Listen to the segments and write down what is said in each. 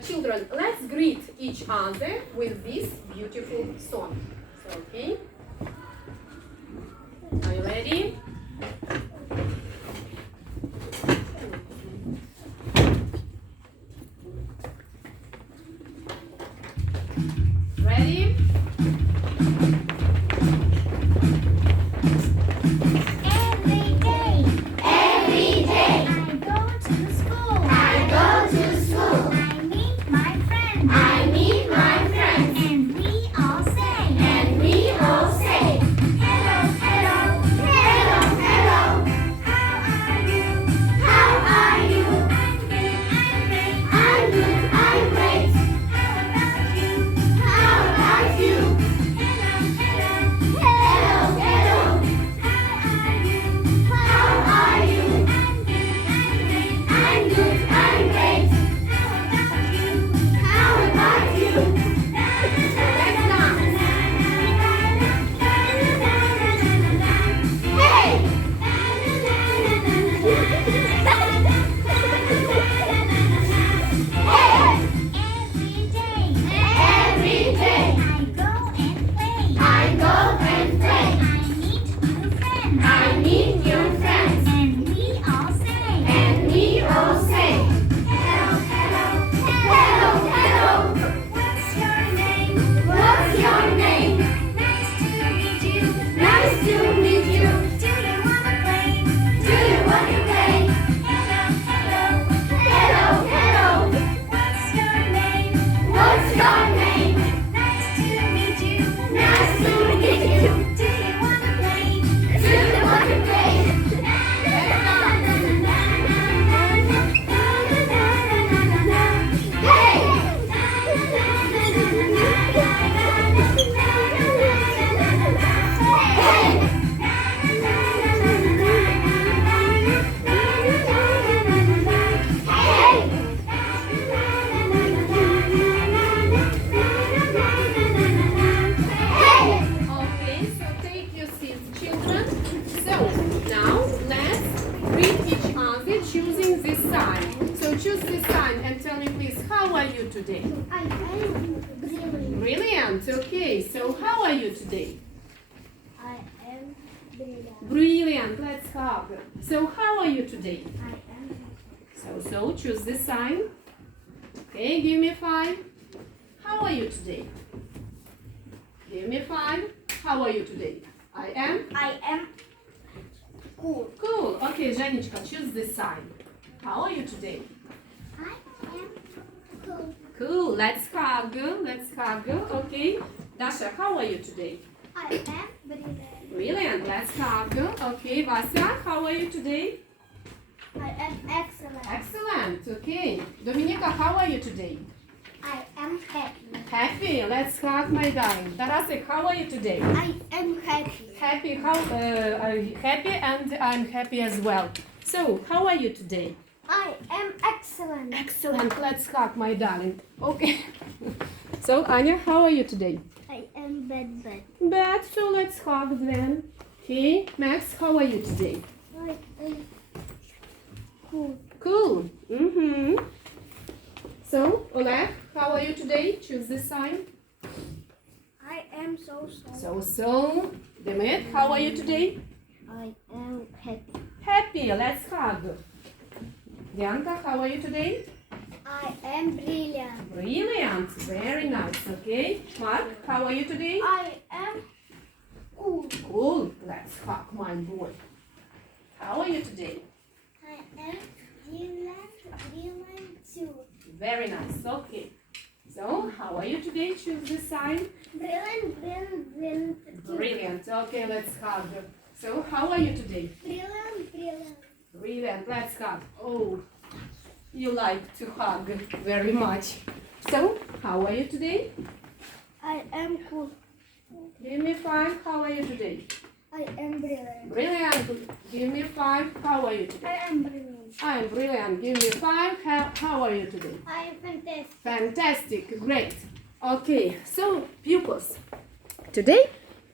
children, let's greet each other with this beautiful song. So, okay. Are you ready? Ready? Today? I am brilliant. Brilliant. Okay. So how are you today? I am brilliant. Brilliant. Let's hug. So how are you today? I am. So choose this sign. Okay. Give me 5. How are you today? Give me 5. How are you today? I am Cool. cool. Okay, Женечка, choose this sign. How are you today? I am cool. Cool. Let's hug. Let's hug. Okay. Dasha, how are you today? I am brilliant. Brilliant. Let's hug. Okay. Vasya, how are you today? I am excellent. Excellent. Okay. Dominika, how are you today? I am happy. Happy. Let's hug, my darling. Tarasik, how are you today? I am happy. Happy. How are you happy? And I'm happy as well. So, how are you today? I am excellent. Excellent. Let's hug, my darling. Okay. So, Anya, how are you today? I am bad. Bad. So, let's hug then. Okay. Max, how are you today? I am cool. Cool. Mm-hmm. So, Oleg, how are you today? Choose this sign. I am so. So. Demet, how are you today? I am happy. Happy. Let's hug. Dianka, how are you today? I am brilliant. Brilliant. Very nice. Okay. Mark, how are you today? I am cool. Cool. Let's hug my boy. How are you today? I am brilliant too. Very nice. Okay. So, how are you today? Choose this sign. Brilliant. Brilliant. Okay, let's hug. So, how are you today? Brilliant. Brilliant. Let's hug. Oh, you like to hug very much. So, how are you today? I am cool. Give me 5. How are you today? I am brilliant. Brilliant. Give me 5. How are you I today? am brilliant. I am brilliant. Give me 5. How are you today? I am fantastic. Fantastic. Great. Okay, so pupils, today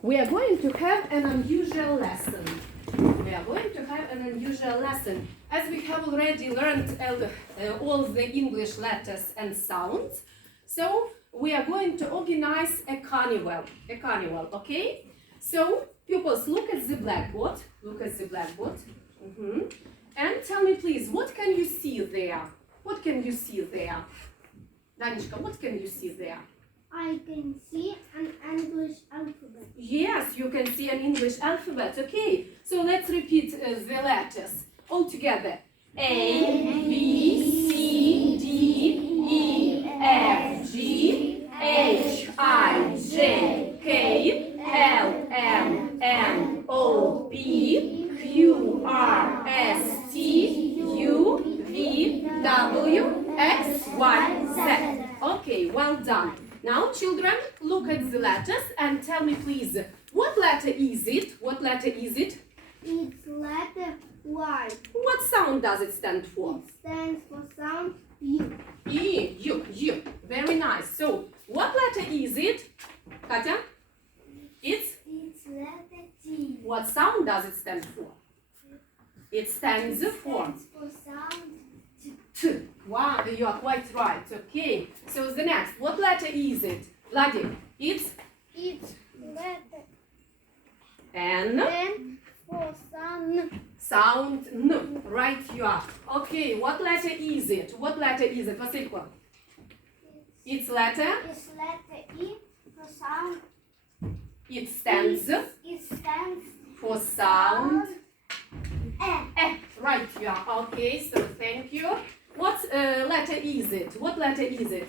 we are going to have an unusual lesson. We are going to have an unusual lesson. As we have already learned all the English letters and sounds, so we are going to organize a carnival, okay? So, pupils, look at the blackboard. And tell me, please, what can you see there? What can you see there? Danishka, what can you see there? I can see an English alphabet. Yes, you can see an English alphabet. Okay, so let's repeat the letters all together. A, B, C, D, E, F, G, H, I, J, K, L, M, N, O, P, Q, R, S, T, U, V, W, X, Y, Z. Okay, well done. Now, children, look at the letters and tell me, please, what letter is it? What letter is it? It's letter Y. What sound does it stand for? It stands for sound U. E, U. Very nice. So, what letter is it? Katya? It's? It's letter T. What sound does it stand for? It stands for? Stands for sound T. Wow, you are quite right. Okay. So, the next, what letter is it? Vladi, it's? It's letter N. N for sun. Sound N. Right, you are. Okay, what letter is it? What letter is it? Vasilko? It's letter? It's letter E for sound. It stands It stands for sound E. Right, you are. Okay, so thank you. What letter is it? What letter is it?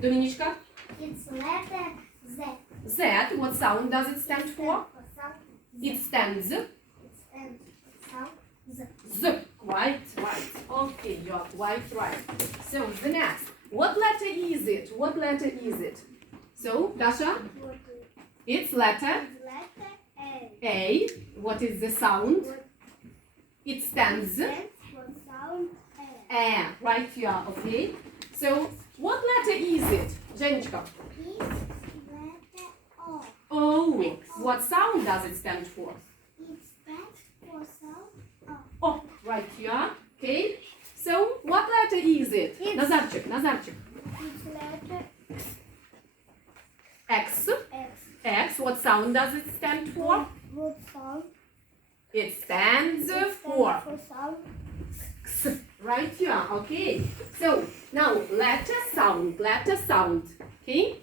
Dominiczka? It's letter Z. Z. What sound does it stand for? Sound It stands It stands for sound Z. Z. Quite right. Okay, you are quite right. So the next. What letter is it? What letter is it? So, Dasha? It's letter It's letter A. A. What is the sound? It stands Stands for sound E. Right here, okay? So, what letter is it? Jenichka? It's letter O. Oh, what sound does it stand for? It stands for sound O. Oh, right here, okay? So, what letter is it? It's- Nazarchik. It's letter X. X. X, what sound does it stand for? What sound? It stands It for stands for sound. X. Right here, okay? So, now, letter sound, okay?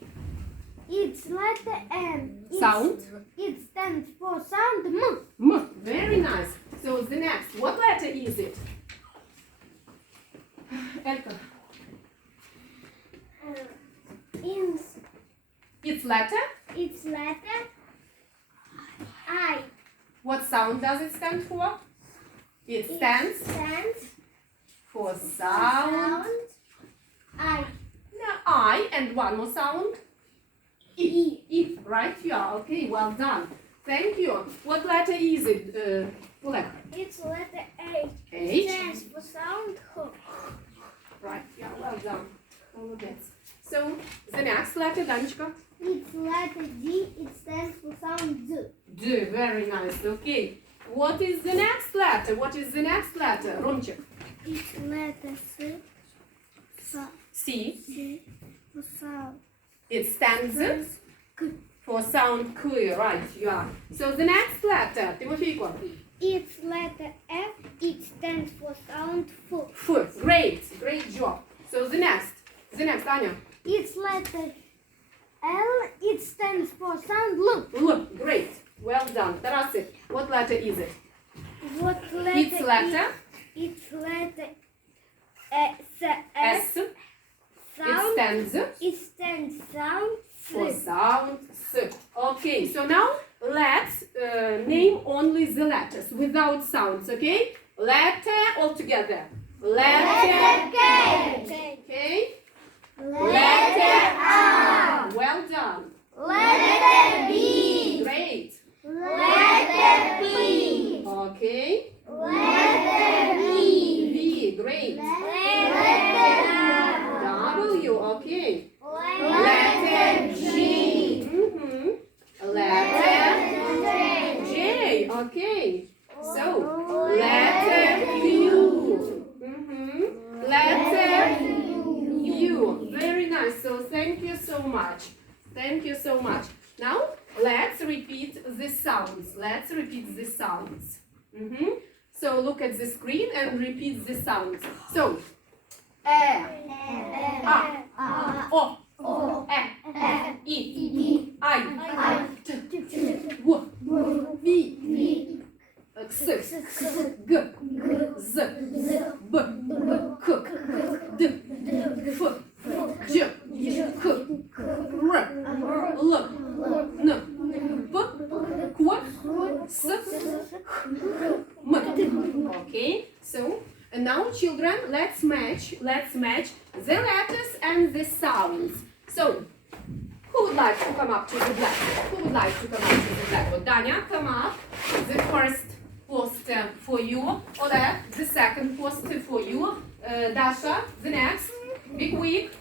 It's letter M. Sound? It stands for sound M. M. Very nice. So, the next, what letter is it? Elka. It's letter? It's letter I. What sound does it stand for? It stands It stands for for sound. I. No, I, and one more sound. E. E. Right here. Okay, well done. Thank you. What letter is it, Oleg? It's letter H. H. It stands for sound H. Right, yeah, well done. Молодець. So, the next letter, Danchka? It's letter D. It stands for sound Z. D. Very nice. Okay. What is the next letter? Romchik? It's letter C. C. C for sound. It stands K. for sound K, right, yeah. So, the next letter, Timofeyko? It's letter F. It stands for sound F. F. Great job. So, the next, Anya? It's letter L. It stands for sound L. L. Great. Well done. Tarasik, what letter is it? What letter? It's letter It's letter S. It Sound. stands It stands sound for S. sound S. Okay, so now let's name only the letters without sounds, okay? Letter all together. Letter K. Okay? Letter R. Well done. Letter B. Great. Letter P. Okay. Letter V. V. Great. Letter W. Okay. Letter G. Letter J. Okay. much. Thank you so much. Now, let's repeat the sounds. Let's repeat the sounds. So, look at the screen and repeat the sounds. So, O, I, T, W, V, X, G, Z, B, K, D, F, G, H, R, L, N, P, Q, S, M. Okay, so and now children, let's match the letters and the sounds. So, who would like to come up to the blackboard? Who would like to come up to the blackboard? Danya, come up. The first poster for you. Oleg, the second poster for you. Dasha, the next. Be quick.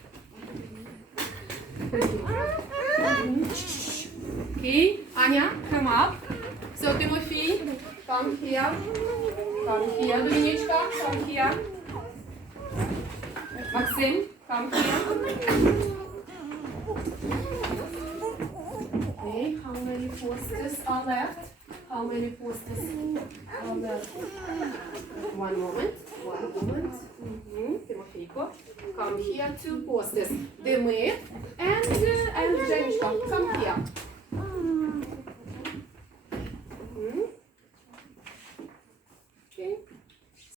Okay, Anya, come up. So, Timothy, come here. Come here, Dominichka, come here. Maxim, come here. Okay, how many posters are left? How many posters are left? One moment. Timofeyko, come here, two posters. Demir and Jenishka, come here.